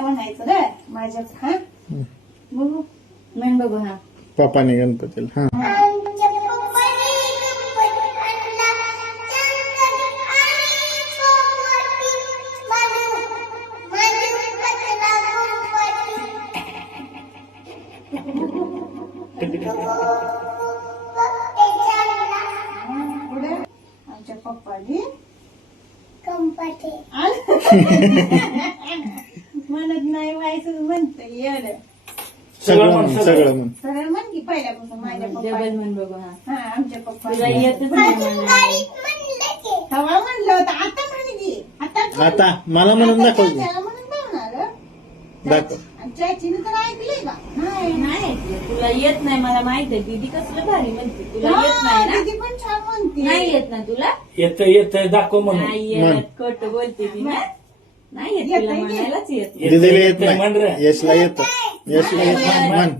मला म्हणायचं रे माझ्या हा बघू म्हण बघू हा पप्पाने गणपतीला हा पुढे आमच्या पप्पानी म्हणत नाही व्हायचं म्हणत येड सगळं म्हण सगळं म्हण सरळ म्हण की पहिल्यापासून माझ्या पप्पा म्हण बघू हा हा आमच्या पप्पा तुला येतच नाही म्हणायला. हवा म्हणलं होतं आता म्हण की आता मला म्हणून दाखव की. त्याला म्हणून लावणार दाखव आणि चाचीने तर ऐकलंय का नाही नाही तुला येत नाही मला माहित आहे दीदी कसलं भारी म्हणते तुला येत नाही ना दीदी पण छान म्हणते नाही येत ना तुला येत दाखव म्हणून नाही म्हण. येत खोट बोलते ती ना नाही येत तुला म्हणायलाच येत दिदीला येत म्हण रे. नाही यशला येत यशला येत म्हण